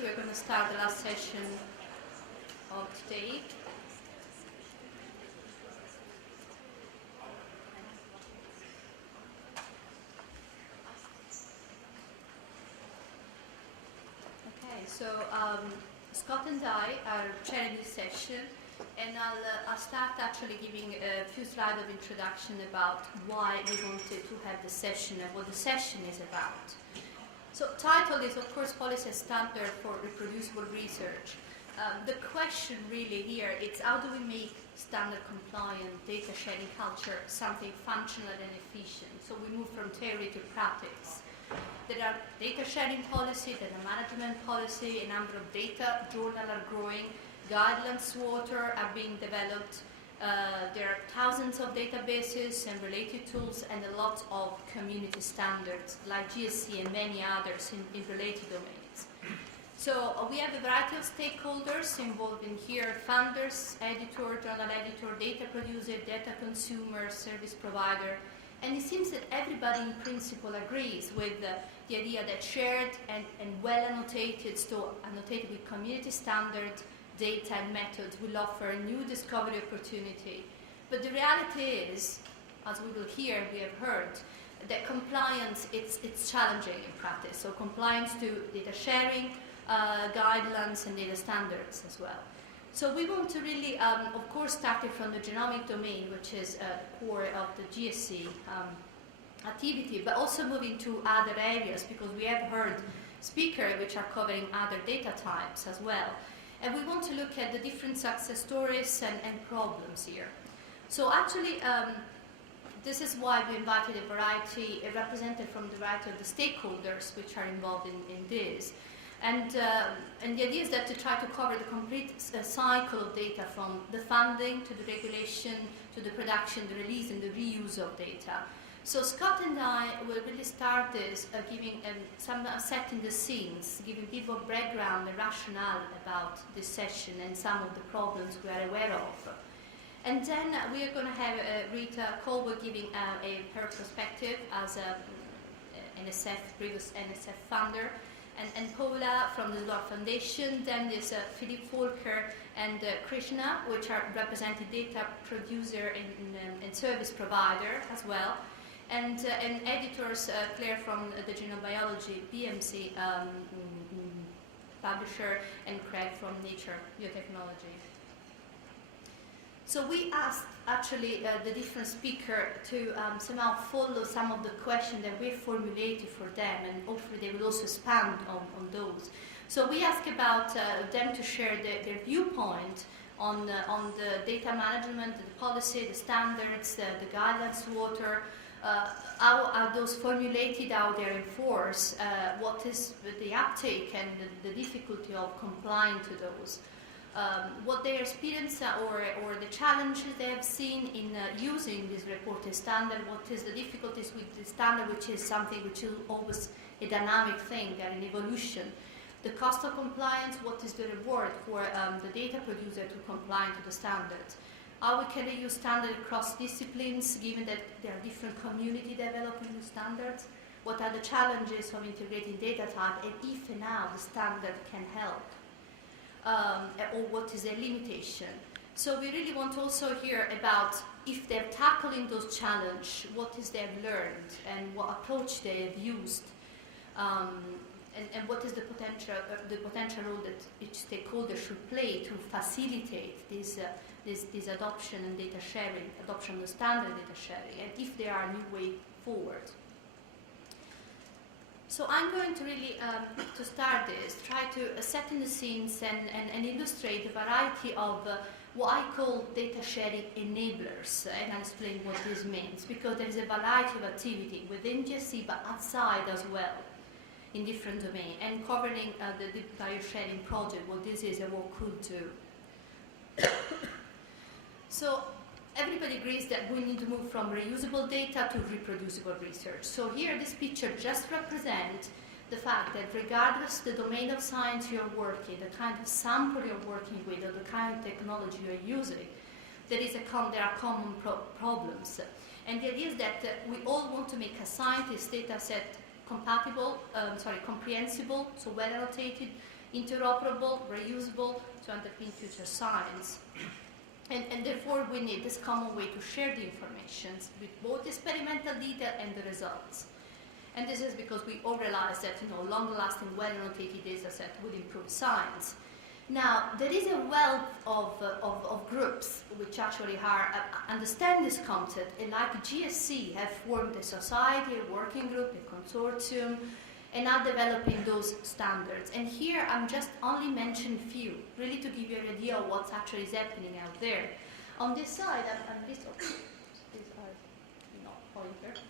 We're going to start the last session of today. Okay, so Scott and I are chairing this session, and I'll start actually giving a few slides of introduction about why we wanted to have the session and what the session is about. So title is, of course, Policy Standard for Reproducible Research. The question really here is how do we make standard compliant data sharing culture something functional and efficient? So we move from theory to practice. There are data sharing policy, data management policy, a number of data journals are growing, guidelines are being developed. There are thousands of databases and related tools and a lot of community standards like GSC and many others in related domains. So we have a variety of stakeholders involved in here: funders, editor, journal editor, data producer, data consumer, service provider. And it seems that everybody in principle agrees with the idea that shared and well annotated, so annotated with community standard data and methods will offer a new discovery opportunity. But the reality is, as we will hear, we have heard, that compliance, it's challenging in practice. So compliance to data sharing, guidelines and data standards as well. So we want to really, of course, starting from the genomic domain, which is core of the GSC activity, but also moving to other areas, because we have heard speakers which are covering other data types as well. And we want to look at the different success stories and problems here. So actually, this is why we invited a variety, a representative from the variety of the stakeholders which are involved in this. And the idea is that to try to cover the complete cycle of data, from the funding to the regulation to the production, the release and the reuse of data. So Scott and I will really start this giving some setting the scenes, giving people background and rationale about this session and some of the problems we are aware of. And then we are going to have Rita Colwell giving her perspective as a previous NSF funder, and Paula from the Law Foundation. Then there's Philip Volker and Krishna, which are representing data producer and service provider as well. And editors, Claire from the Genome Biology BMC publisher, and Craig from Nature Biotechnology. So we asked actually the different speakers to somehow follow some of the questions that we formulated for them, and hopefully they will also expand on those. So we asked about them to share their viewpoint on the data management, the policy, the standards, the guidelines, how are those formulated, how they're enforced, what is the uptake and the difficulty of complying to those, what their experience or the challenges they have seen in using this reported standard, what is the difficulties with the standard, which is something which is always a dynamic thing, they're in evolution, the cost of compliance, what is the reward for the data producer to comply to the standards. How we can use standards across disciplines, given that there are different communities developing the standards? What are the challenges of integrating data type, and if and how the standard can help? Or what is their limitation? So we really want to also hear about if they're tackling those challenges, what is they've learned, and what approach they have used, and what is the potential role that each stakeholder should play to facilitate this adoption and data sharing, adoption of the standard data sharing, and if there are new way forward. So I'm going to really, to start this, try to set in the scenes and illustrate a variety of what I call data sharing enablers, and I'll explain what this means, because there is a variety of activity within GSC but outside as well, in different domains, and covering the BioSharing project, what this is and what could do. So everybody agrees that we need to move from reusable data to reproducible research. So here this picture just represents the fact that regardless the domain of science you're working, the kind of sample you're working with, or the kind of technology you're using, there are common problems. And the idea is that we all want to make a scientist data set comprehensible, so well annotated, interoperable, reusable, to underpin future science. And therefore we need this common way to share the information with both experimental data and the results. And this is because we all realize that long-lasting, well-annotated data set would improve science. Now, there is a wealth of groups which actually understand this concept, and like GSC have formed a society, a working group, a consortium, and are developing those standards. And here I'm just only mentioning a few, really to give you an idea of what's actually happening out there. On this side, these are not pointer,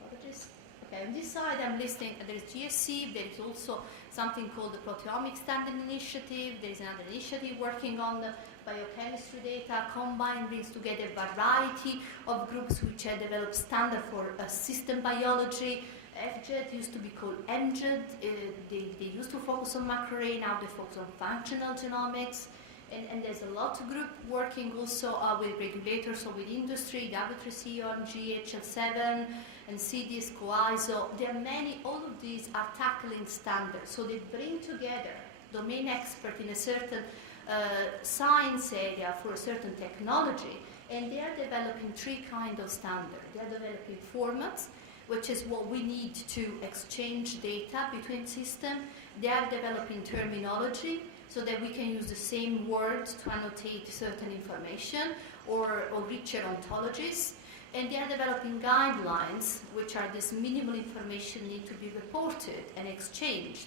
apologies. Okay, on this side I'm listing, there's GSC, there is also something called the Proteomic Standard Initiative, there is another initiative working on the biochemistry data. Combine brings together a variety of groups which have developed standard for system biology. FGED used to be called MGED, they used to focus on macroarray, now they focus on functional genomics. And there's a lot of group working also with regulators, so with industry, W3C, OMG, HL7, and CDS, COISO. There are many, all of these are tackling standards. So they bring together domain expert in a certain science area for a certain technology, and they are developing three kinds of standards. They are developing formats, which is what we need to exchange data between systems. They are developing terminology, so that we can use the same words to annotate certain information or richer ontologies. And they are developing guidelines, which are this minimal information need to be reported and exchanged.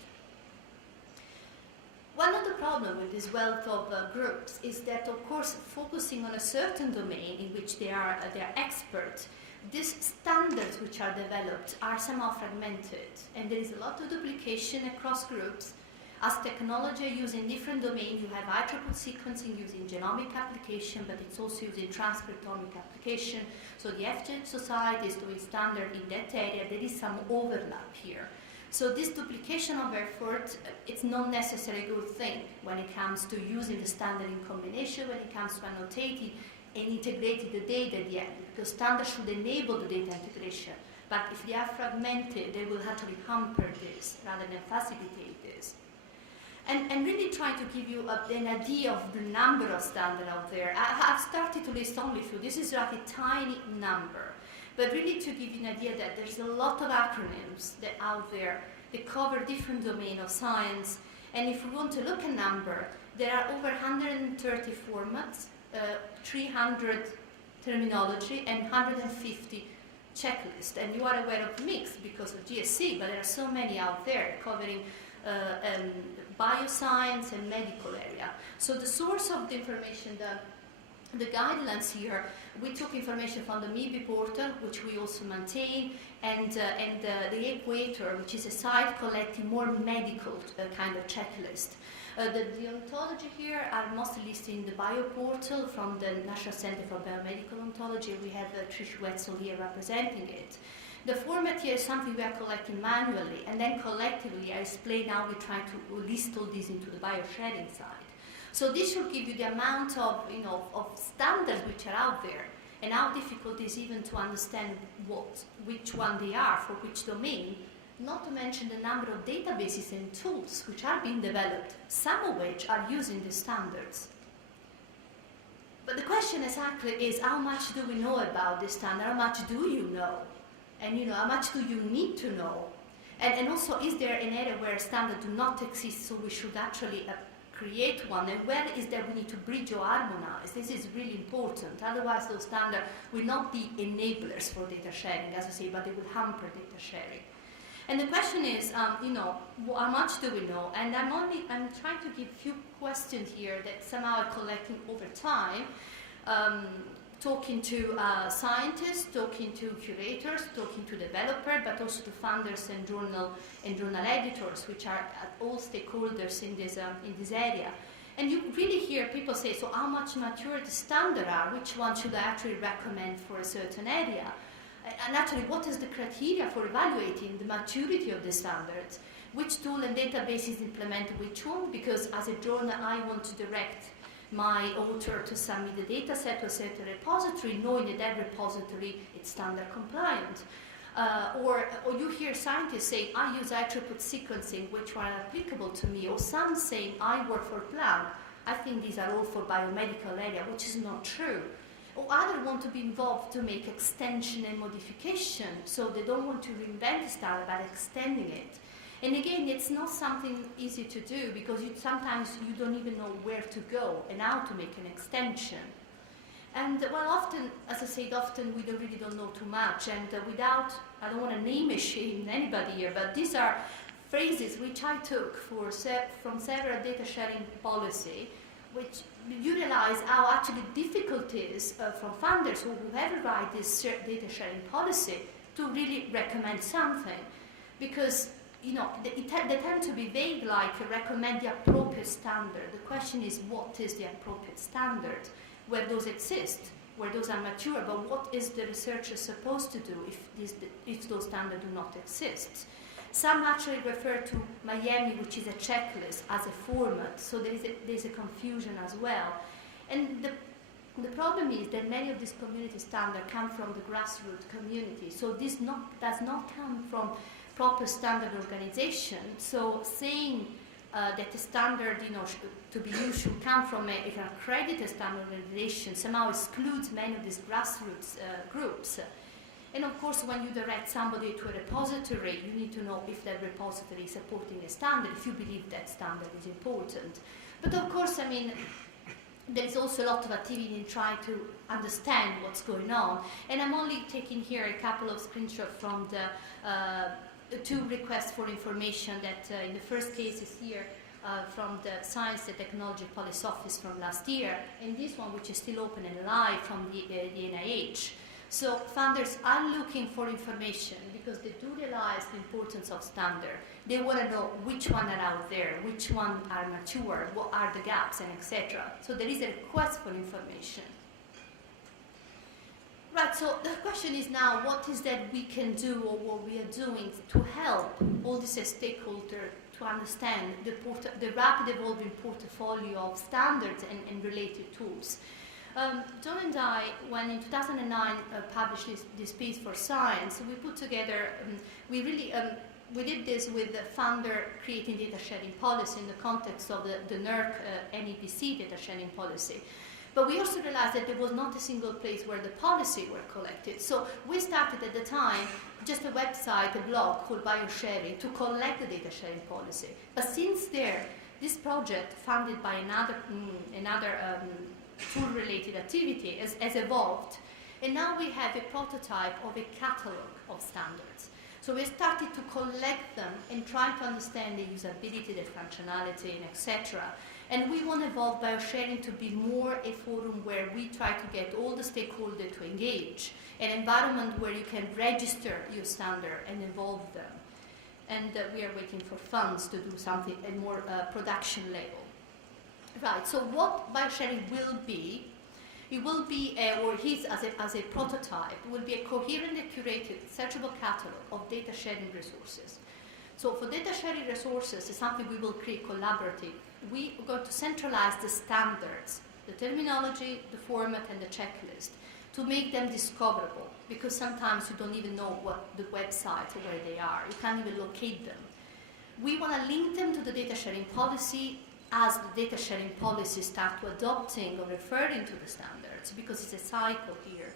One of the problems with this wealth of groups is that, of course, focusing on a certain domain in which they are experts, these standards which are developed are somehow fragmented, and there is a lot of duplication across groups. As technology used in different domains, you have IEEE sequencing using genomic application, but it's also used in transcriptomic application. So the FGED Society is doing standard in that area. There is some overlap here. So this duplication of effort, it's not necessarily a good thing when it comes to using the standard in combination, when it comes to annotating and integrating the data at the end, because standards should enable the data integration. But if they are fragmented, they will actually hamper this rather than facilitate this. And really trying to give you an idea of the number of standards out there. I've started to list only a few. This is like a tiny number. But really to give you an idea that there's a lot of acronyms that out there that cover different domains of science. And if we want to look at number, there are over 130 formats, 300 terminology, and 150 checklists. And you are aware of mix because of GSC, but there are so many out there covering bioscience and medical area. So the source of the information, the guidelines here, we took information from the MIBI portal, which we also maintain, and the Equator, which is a site collecting more medical kind of checklist. The ontology here are mostly listed in the bioportal from the National Center for Biomedical Ontology. We have Trish Wetzel here representing it. The format here is something we are collecting manually, and then collectively, I explain how we try to list all these into the BioSharing side. So this should give you the amount of, of standards which are out there, and how difficult it is even to understand which one they are for which domain, not to mention the number of databases and tools which are being developed, some of which are using the standards. But the question exactly is, how much do we know about this standard? How much do you know? And how much do you need to know? And also, is there an area where standards do not exist, so we should actually create one? And where is there we need to bridge or harmonize? This is really important. Otherwise, those standards will not be enablers for data sharing, as I say, but they will hamper data sharing. And the question is, how much do we know? And I'm trying to give a few questions here that somehow are collecting over time. Talking to scientists, talking to curators, talking to developers, but also to founders and journal editors, which are all stakeholders in this area. And you really hear people say, so how much mature the standards are? Which one should I actually recommend for a certain area? And actually, what is the criteria for evaluating the maturity of the standards? Which tool and database is implemented which one? Because as a journal, I want to direct my author to submit the data set to a certain repository, knowing that that repository is standard compliant. Or you hear scientists saying, I use high-throughput sequencing, which are applicable to me, or some saying, I work for Plan. I think these are all for biomedical area, which is not true. Or others want to be involved to make extension and modification, so they don't want to reinvent the standard, but extending it. And again, it's not something easy to do, because sometimes you don't even know where to go and how to make an extension. And well, often, as I said, often we really don't know too much. And without, I don't want to name and shame anybody here, but these are phrases which I took from several data sharing policy, which you realize how actually difficult it is from funders or whoever write this data sharing policy to really recommend something. Because they tend to be vague, like recommend the appropriate standard. The question is, what is the appropriate standard? Where those exist, where those are mature, but what is the researcher supposed to do if those standards do not exist? Some actually refer to Miami, which is a checklist, as a format, so there's a confusion as well. And the problem is that many of these community standards come from the grassroots community, so this does not come from proper standard organization. So saying that the standard, to be used should come from an accredited standard organization somehow excludes many of these grassroots groups. And of course, when you direct somebody to a repository, you need to know if that repository is supporting a standard, if you believe that standard is important. But of course, there is also a lot of activity in trying to understand what's going on. And I'm only taking here a couple of screenshots from the two requests for information that in the first case is here from the Science and Technology Policy Office from last year, and this one which is still open and live from the NIH. So funders are looking for information because they do realize the importance of standard. They want to know which one are out there, which one are mature, what are the gaps, and etc. So there is a request for information. Right, so the question is now, what is that we can do or what we are doing to help all these stakeholders to understand the rapid evolving portfolio of standards and related tools? John and I, when in 2009 published this piece for Science, we put together, we did this with the funder creating data sharing policy in the context of the NERC NEPC data sharing policy. But we also realized that there was not a single place where the policy were collected. So we started at the time just a website, a blog called BioSharing to collect the data sharing policy. But since there, this project funded by another tool-related activity has evolved. And now we have a prototype of a catalog of standards. So we started to collect them and try to understand the usability, the functionality, and etc. And we want to evolve BioSharing to be more a forum where we try to get all the stakeholders to engage, an environment where you can register your standard and evolve them. And we are waiting for funds to do something at more production level. Right, so what BioSharing will be, it will be, or is as a prototype, will be a coherent and curated searchable catalog of data sharing resources. So for data sharing resources, it's something we will create collaborative. We are going to centralize the standards, the terminology, the format, and the checklist to make them discoverable, because sometimes you don't even know what the websites or where they are. You can't even locate them. We want to link them to the data sharing policy as the data sharing policies start to adopting or referring to the standards, because it's a cycle here.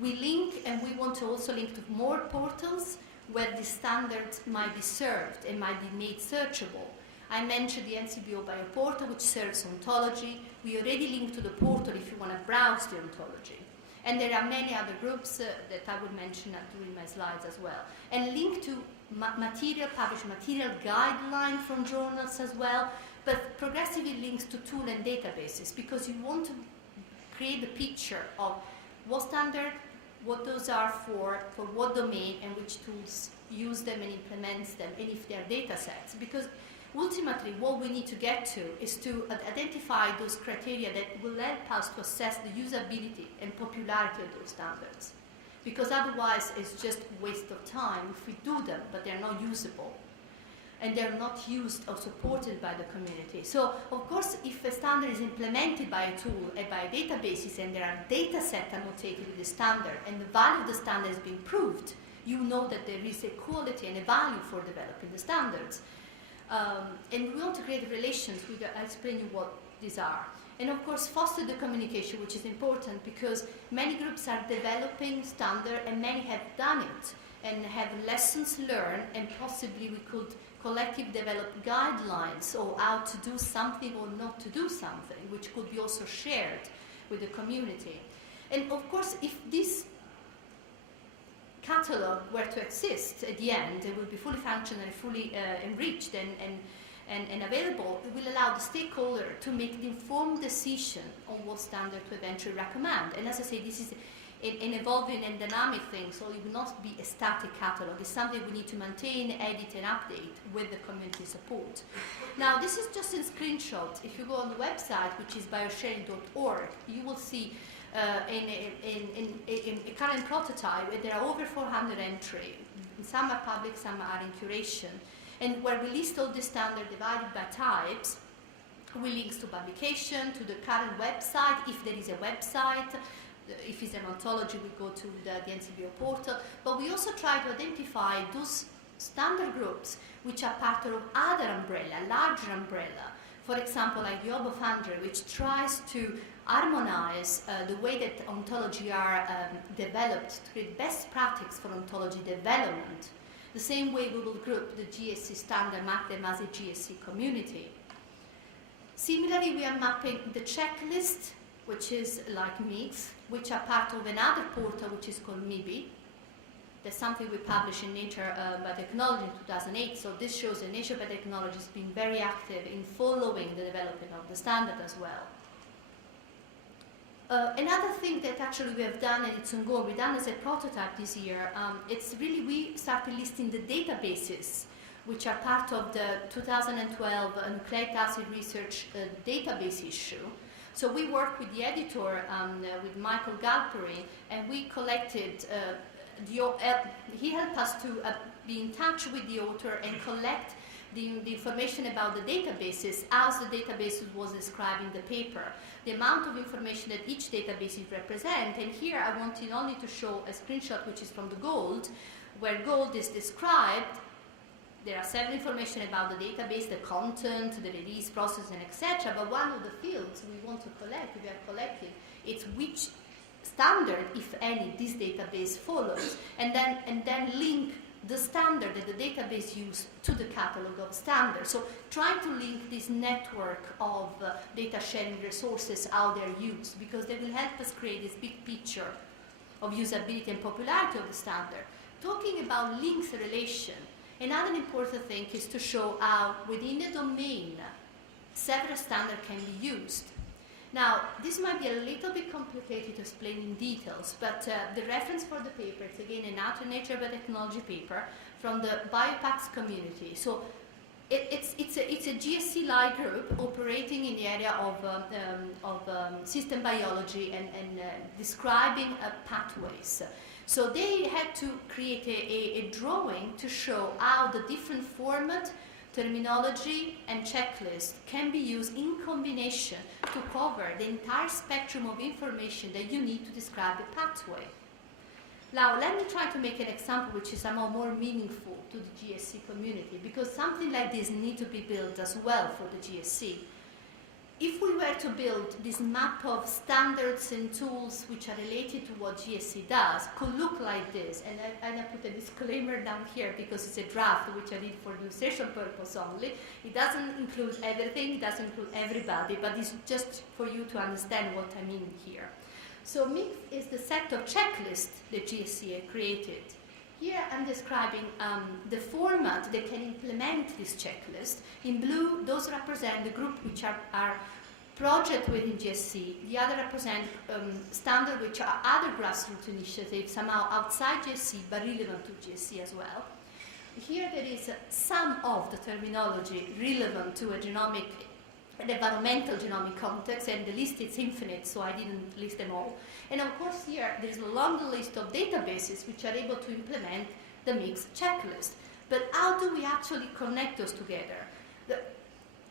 We link, and we want to also link to more portals where the standards might be served and might be made searchable. I mentioned the NCBO Bioportal, which serves ontology. We already link to the portal if you want to browse the ontology. And there are many other groups that I will mention during my slides as well. And link to published material guideline from journals as well, but progressively links to tool and databases, because you want to create the picture of what standard, what those are for what domain, and which tools use them and implements them, and if they are data sets. Because ultimately what we need to get to is to identify those criteria that will help us to assess the usability and popularity of those standards. Because otherwise it's just a waste of time if we do them, but they're not usable, and they're not used or supported by the community. So, of course, if a standard is implemented by a tool and by databases, and there are data sets annotated with the standard, and the value of the standard is being proved, you know that there is a quality and a value for developing the standards. And we want to create relations with, I'll explain you what these are. And of course, foster the communication, which is important because many groups are developing standard and many have done it and have lessons learned, and possibly we could collectively develop guidelines or how to do something or not to do something, which could be also shared with the community. And of course, if this catalog were to exist at the end, it will be fully functional and fully enriched and available. It will allow the stakeholder to make an informed decision on what standard to eventually recommend. And as I say, this is an evolving and dynamic thing, so it will not be a static catalog. It's something we need to maintain, edit, and update with the community support. Now, this is just a screenshot. If you go on the website, which is biosharing.org, you will see in a current prototype, there are over 400 entries. Some are public, some are in curation. And where we list all the standards divided by types, we links to publication, to the current website, if there is a website. If it's an ontology, we go to the NCBio portal. But we also try to identify those standard groups which are part of other umbrella, larger umbrella. For example, like the OBO Foundry, which tries to harmonize the way that ontology are developed to create best practice for ontology development. The same way we will group the GSC standard, map them as a GSC community. Similarly, we are mapping the checklist, which is like MIGS, which are part of another portal which is called MIBI. That's something we published in Nature Biotechnology in 2008. So this shows that Nature Biotechnology has been very active in following the development of the standard as well. Another thing that actually we have done, and it's ongoing, we've done as a prototype this year, it's really, we started listing the databases which are part of the 2012 Nucleic Acid Research database issue. So we worked with the editor, with Michael Galperin, and we collected, he helped us to be in touch with the author and collect the information about the databases as the database was described in the paper. The amount of information that each database represents, and here I wanted only to show a screenshot which is from the GOLD, where GOLD is described. There are several information about the database, the content, the release process, and etc. But one of the fields we want to collect, we are collecting, it's which standard, if any, this database follows, and then link the standard that the database used to the catalog of standards. So try to link this network of data sharing resources, how they're used, because they will help us create this big picture of usability and popularity of the standard. Talking about links relation, another important thing is to show how within a domain several standards can be used. Now, this might be a little bit complicated to explain in details, but the reference for the paper is again a Nature Biotechnology paper from the BioPax community. So it's a GSC-like group operating in the area of system biology and describing pathways. So they had to create a drawing to show how the different format, terminology, and checklist can be used in combination to cover the entire spectrum of information that you need to describe the pathway. Now, let me try to make an example which is somehow more meaningful to the GSC community, because something like this needs to be built as well for the GSC. If we were to build this map of standards and tools which are related to what GSC does, could look like this, and I put a disclaimer down here because it's a draft which I did for illustration purpose only. It doesn't include everything, it doesn't include everybody, but it's just for you to understand what I mean here. So MIX is the set of checklists that GSC had created. Here I'm describing the format that can implement this checklist. In blue, those represent the group which are projects within GSC. The other represent standards which are other grassroots initiatives, somehow outside GSC but relevant to GSC as well. Here there is some of the terminology relevant to a genomic, an environmental genomic context, and the list is infinite, so I didn't list them all. And of course here there is a long list of databases which are able to implement the MIX checklist. But how do we actually connect those together?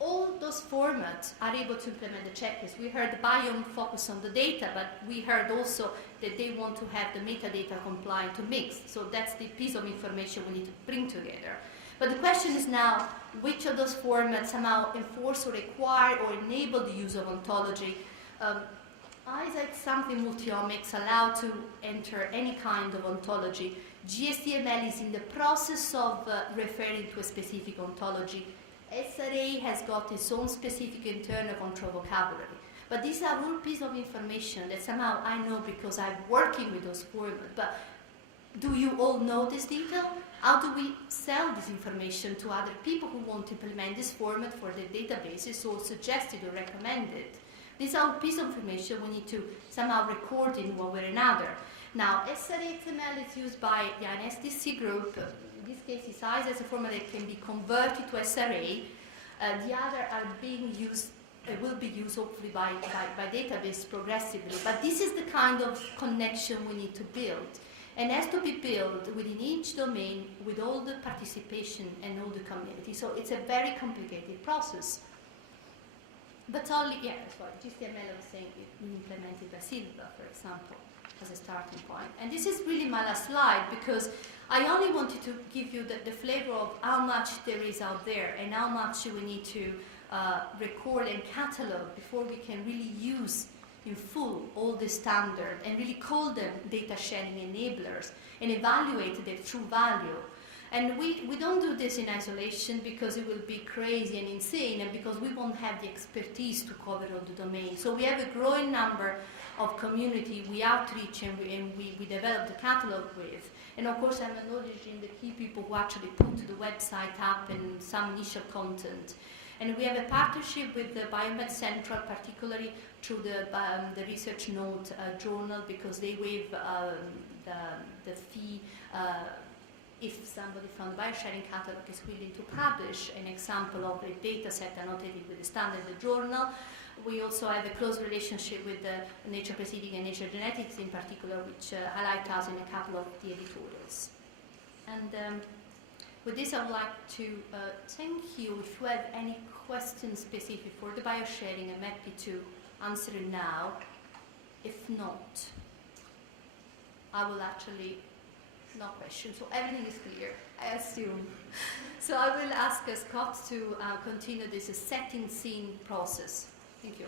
all those formats are able to implement the checklist. We heard the biome focus on the data, but we heard also that they want to have the metadata compliant to mix. So that's the piece of information we need to bring together. But the question is now, which of those formats somehow enforce or require or enable the use of ontology? Either it's something multiomics allow to enter any kind of ontology. GSDML is in the process of referring to a specific ontology. SRA has got its own specific internal control vocabulary. But these are all pieces of information that somehow I know because I'm working with those formats. But do you all know this detail? How do we sell this information to other people who want to implement this format for their databases or suggest it or recommend it? These are pieces of information we need to somehow record in one way or another. Now, SRA XML is used by an SDC group. In this case, it's either as a format that can be converted to SRA. The other are being used, will be used hopefully by database progressively. But this is the kind of connection we need to build. And has to be built within each domain with all the participation and all the community. So it's a very complicated process. But only, yeah, that's why GSDML was saying it implemented by Silva, for example, as a starting point. And this is really my last slide because I only wanted to give you the flavor of how much there is out there and how much we need to record and catalog before we can really use in full all the standard and really call them data sharing enablers and evaluate their true value. And we don't do this in isolation because it will be crazy and insane and because we won't have the expertise to cover all the domains. So we have a growing number of community we outreach and we develop the catalog with. And of course I'm acknowledging the key people who actually put the website up and some initial content. And we have a partnership with the Biomed Central, particularly through the Research Note journal, because they waive the fee if somebody from the BioSharing catalog is willing to publish an example of a data set annotated with the standard journal. We also have a close relationship with the Nature Proceeding and Nature Genetics in particular, which highlight us in a couple of the editorials. And with this, I would like to thank you. If you have any questions specific for the BioSharing, I'm happy to answer it now. If not, I will actually, no questions. So everything is clear, I assume. So I will ask Scott to continue this setting scene process. Thank you.